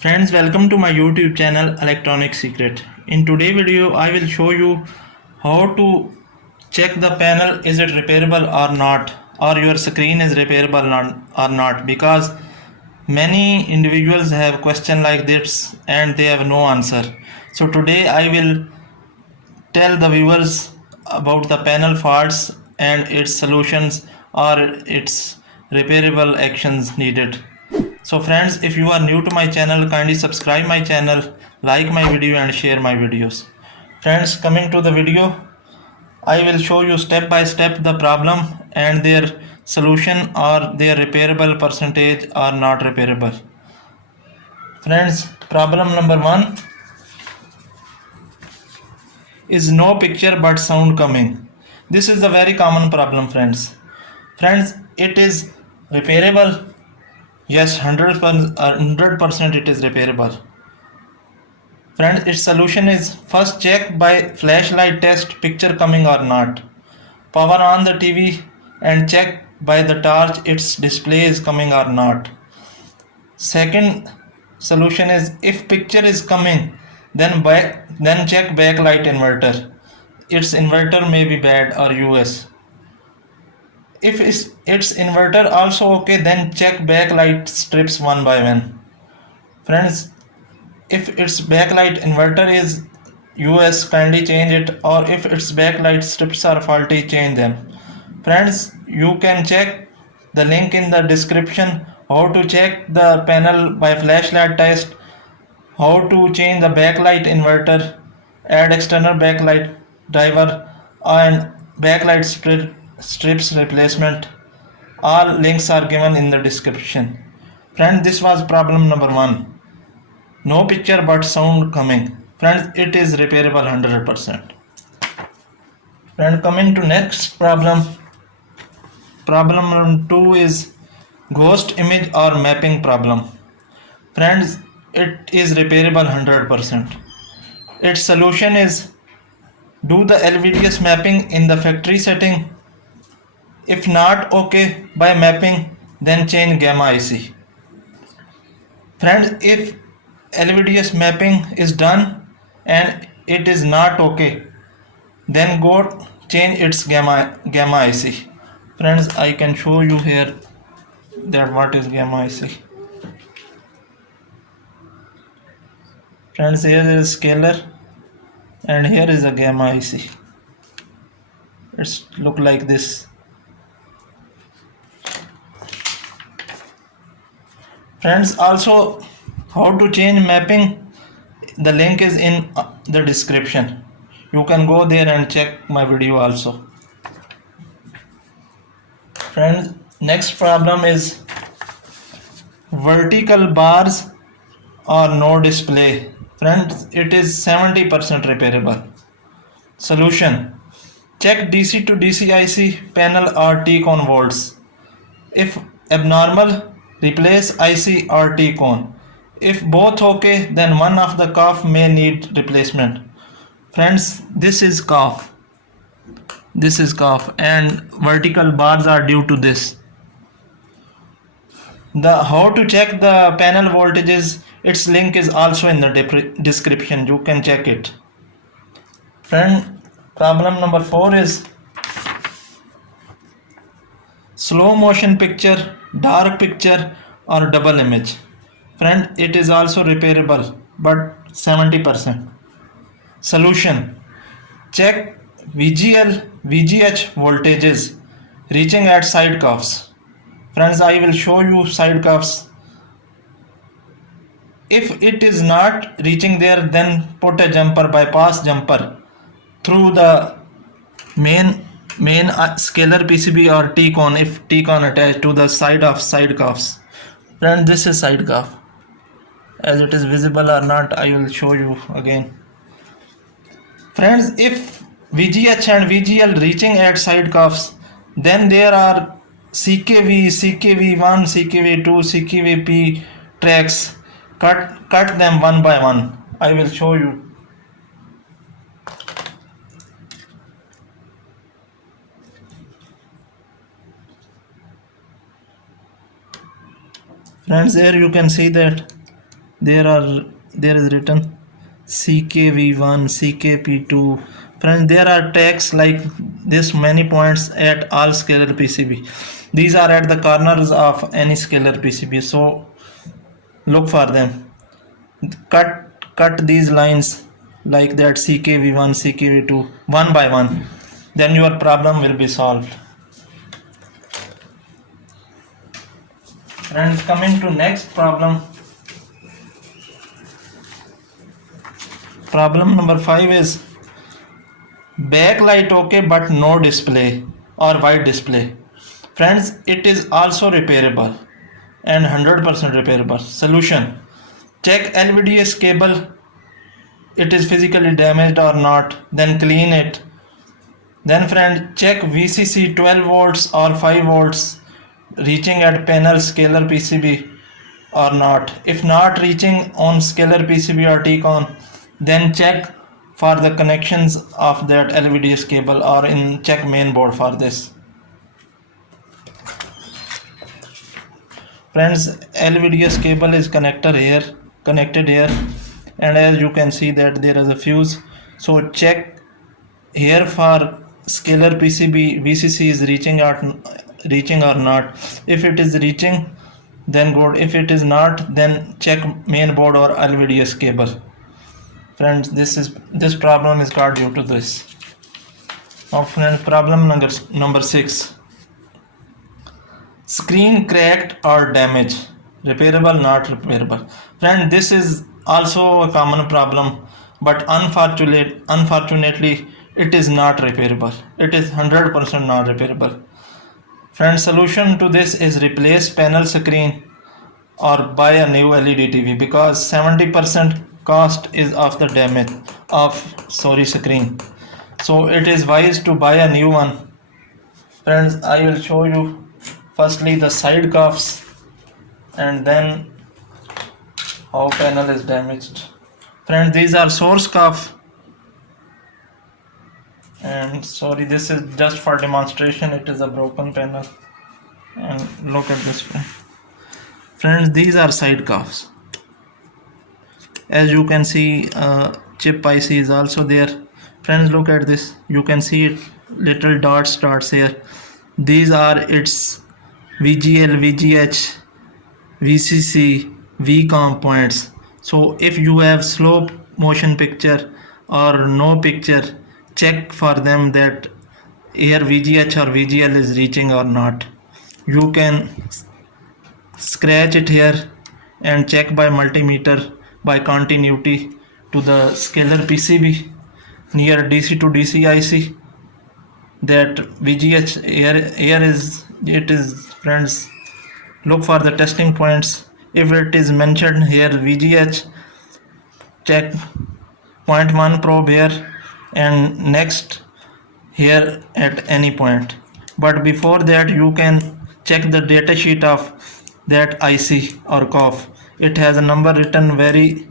Friends, welcome to my YouTube channel Electronic Secret. In today's video, I will show you how to check the panel is it repairable or not, or your screen is repairable or not, because many individuals have question like this and they have no answer. So today I will tell the viewers about the panel faults and its solutions or its repairable actions needed. So friends, if you are new to my channel, kindly subscribe my channel, like my video and share my videos. Friends, coming to the video, I will show you step by step the problem and their solution or their repairable percentage or not repairable. Friends, problem number 1 is no picture but sound coming. This is a very common problem, friends. Friends, it is repairable. Yes, 100% it is repairable. Friends, its solution is first check by flashlight test picture coming or not. Power on the TV and check by the torch its display is coming or not. Second solution is if picture is coming, then check backlight inverter. Its inverter may be bad or US. If its inverter also okay, then check backlight strips one by one. Friends, if its backlight inverter is US, kindly change it, or if its backlight strips are faulty, change them. Friends, you can check the link in the description how to check the panel by flashlight test, how to change the backlight inverter, add external backlight driver and backlight strips replacement. All links are given in the description. Friends, this was problem number 1. No picture but sound coming. Friends, it is repairable 100%. Friend, coming to next problem. Problem number 2 is ghost image or mapping problem. Friends, it is repairable 100%. Its solution is do the LVDS mapping in the factory setting. If not okay by mapping, then change gamma IC. Friends, if LVDS mapping is done and it is not okay, then go change its gamma IC. Friends, I can show you here that what is gamma IC. Friends, here is a scaler and here is a gamma IC. It's look like this. Friends, also how to change mapping, the link is in the description. You can go there and check my video also. Friends, next problem is vertical bars or no display. Friends, it is 70% repairable. Solution: check DC to DC IC panel or tcon volts. If abnormal, replace IC or tcon. If both okay, then one of the cuff may need replacement. Friends, this is cuff and vertical bars are due to this. The how to check the panel voltages, its link is also in the description. You can check it. Friend, problem number 4 is slow motion picture, dark picture or double image. Friend, it is also repairable but 70%. Solution: check VGL VGH voltages reaching at side cuffs. Friends, I will show you side cuffs. If it is not reaching there, then put a jumper, bypass jumper through the main scalar PCB or tcon if tcon attached to the side of side cuffs. Friends, this is side cuff. As it is visible or not, I will show you again. Friends, if VGH and VGL reaching at side cuffs, then there are CKV, CKV1, CKV2, CKVP tracks. Cut them one by one. I will show you. Friends, here you can see that there is written CKV1, CKP2. Friends, there are tags like this many points at all scalar PCB. These are at the corners of any scalar PCB, so look for them. Cut these lines like that, CKV1, CKV2, one by one, then your problem will be solved. Friends, coming to next problem. Problem number 5 is backlight okay but no display or white display. Friends, it is also repairable and 100% repairable. Solution: check LVDS cable, it is physically damaged or not, then clean it. Then friend, check VCC 12 volts or 5 volts reaching at panel scalar PCB or not. If not reaching on scalar PCB or tcon, then check for the connections of that LVDS cable or in check main board for this. Friends, LVDS cable is connected here, and as you can see that there is a fuse. So check here for scalar PCB VCC is reaching or not. If it is reaching, then good. If it is not, then check main board or LVDS cable. Friends, this problem is got due to this. Now friends, problem number 6. Screen cracked or damaged. Repairable, not repairable. Friend, this is also a common problem, but unfortunately it is not repairable. It is 100% not repairable. Friends, solution to this is replace panel screen or buy a new LED TV, because 70% cost is of the damage of screen. So it is wise to buy a new one. Friends, I will show you firstly the side cuffs and then how panel is damaged. Friends, these are source cuff, and sorry, this is just for demonstration, it is a broken panel. And look at this, friends, these are side cuffs. As you can see, chip IC is also there. Friends, look at this, you can see it, little dots here. These are its VGL, VGH, VCC, VCOM points. So if you have slow motion picture or no picture, check for them that here VGH or VGL is reaching or not. You can scratch it here and check by multimeter by continuity to the scalar PCB near DC to DC IC that VGH here is, it is. Friends, look for the testing points. If it is mentioned here VGH, check 0.1 probe here and next here at any point. But before that, you can check the data sheet of that IC or COF. It has a number written very,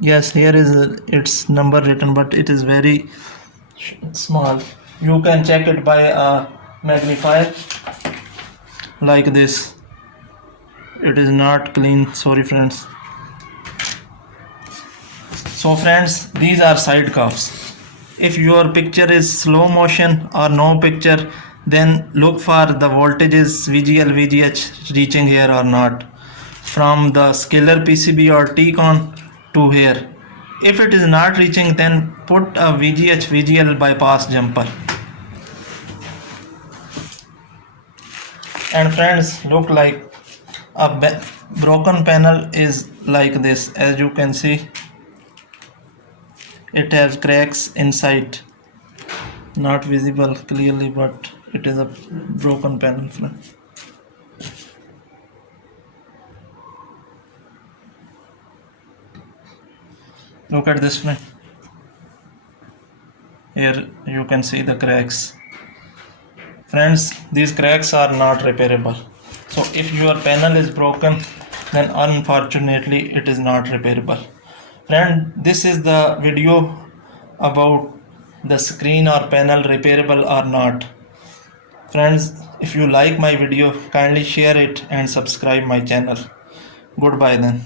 yes, here is its number written, but it is very small. You can check it by a magnifier like this. It is not clean, sorry friends. So friends, these are side cuffs. If your picture is slow motion or no picture, then look for the voltages VGL, VGH reaching here or not from the scalar PCB or tcon to here. If it is not reaching, then put a VGH VGL bypass jumper. And friends, look like a broken panel is like this. As you can see, it has cracks inside, not visible clearly, but it is a broken panel. Look at this one. Here you can see the cracks. Friends, these cracks are not repairable. So if your panel is broken, then unfortunately it is not repairable. Friend, this is the video about the screen or panel repairable or not. Friends, If you like my video, kindly share it and subscribe my channel. Goodbye then.